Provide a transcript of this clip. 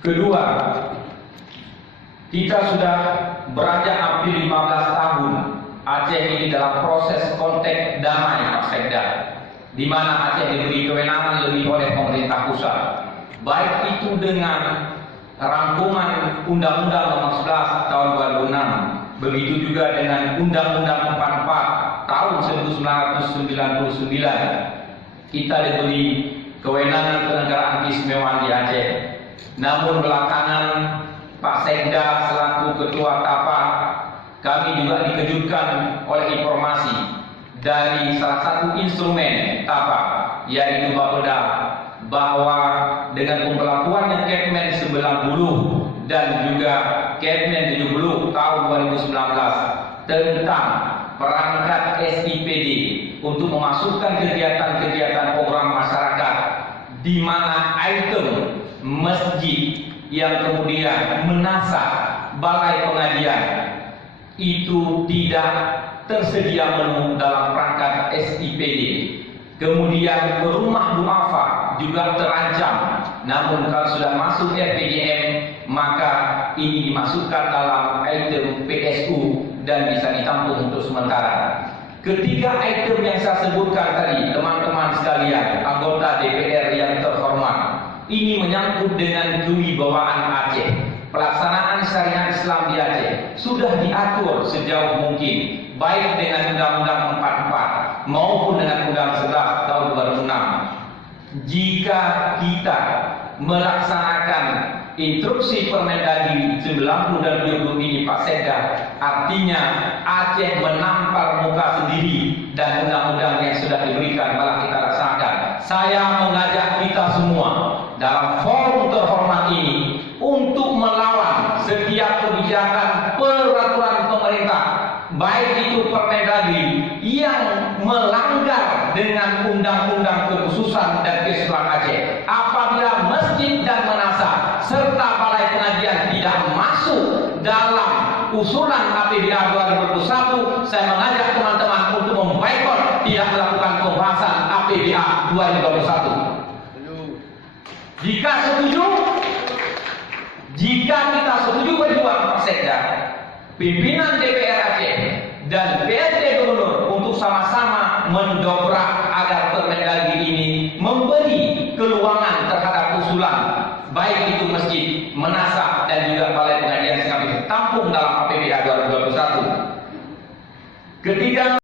Kedua, kita sudah beranjak hampir 15 tahun Aceh ini dalam proses konteks damai Pak Sekda, di mana Aceh diberi kewenangan lebih oleh pemerintah pusat, baik itu dengan rangkuman Undang-Undang Nomor 11 Tahun 2006, begitu juga dengan Undang-Undang 44 Tahun 1999, kita diberi kewenangan kenegaraan keistimewaan di Aceh. Namun belakangan Pak Sekda selaku Ketua TAPA, kami juga dikejutkan oleh informasi dari salah satu instrumen TAPA, yaitu Bapeda, bahwa dengan pemberlakuannya Kepmen 90 dan juga Kepmen 70 tahun 2019 tentang perangkat SIPD untuk memasukkan kegiatan-kegiatan program masyarakat, di mana item masjid yang kemudian menasah balai pengajian itu tidak tersedia menu dalam perangkat SIPD. Kemudian rumah duafa juga terancam. Namun kalau sudah masuk RPJM, maka ini dimasukkan dalam item PSU dan bisa ditampung untuk sementara. Ketiga item yang saya sebutkan tadi, teman-teman sekalian, anggota DPR yang terhormat, ini menyangkut dengan kewibawaan Aceh. Pelaksanaan syariat Islam di Aceh sudah diatur sejauh mungkin, baik dengan Undang-Undang 44 maupun dengan Undang-Undang 11 tahun 2006. Jika kita melaksanakan instruksi Permendagri 90 dan 70 ini Pak Sekda, artinya Aceh menampar muka sendiri dan undang-undang yang sudah diberikan malah kita laksanakan. Saya mengajak kita semua dalam forum terhormat ini untuk melawan setiap kebijakan peraturan pemerintah, baik itu Permendagri yang melanggar dengan undang-undang kekhususan dan keseluruhan Aceh. Apabila masjid dan manasa serta balai pengajian tidak masuk dalam usulan APBA 2021, saya mengajak teman-teman untuk memboikot, tidak melakukan pembahasan APBA 2021. Jika setuju, jika kita setuju berjuang Pak Sekda, pimpinan DPR Aceh dan PLT Gubernur untuk sama-sama mendobrak agar Permendagri ini memberi keluangan terhadap usulan, baik itu masjid, manasa dan juga balai pengajian, sampai tampung dalam APBA 2021. Ketiga,